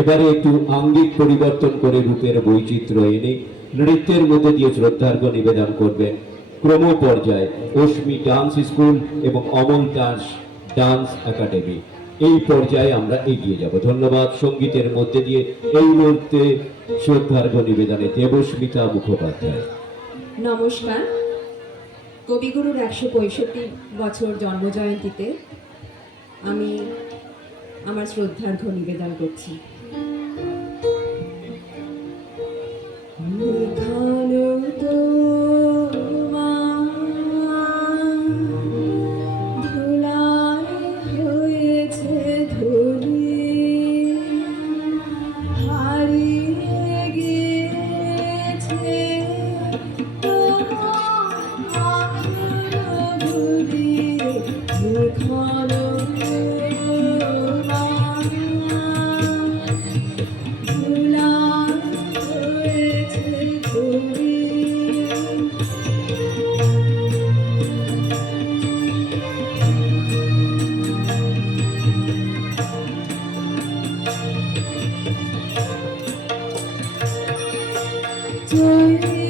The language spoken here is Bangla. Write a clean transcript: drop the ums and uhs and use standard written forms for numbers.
এবারে একটু আঙ্গিক পরিবর্তন করে রূপের বৈচিত্র্য এনে নৃত্যের মধ্যে দিয়ে শ্রদ্ধার্ঘ্য নিবেদন করবেন ক্রম পর্যায়ে অশ্মি ডান্স স্কুল এবং অমল দাস ডান্স একাডেমি। এই পর্যায়ে আমরা এগিয়ে যাব। ধন্যবাদ। সঙ্গীতের মধ্যে দিয়ে এই মুহূর্তে শ্রদ্ধার্ঘ্য নিবেদনে দেবস্মিতা মুখোপাধ্যায়। নমস্কার। কবিগুরুর ১৬৫ বছর জন্মজয়ন্তীতে আমি আমার শ্রদ্ধার্ঘ্য নিবেদন করছি। Joy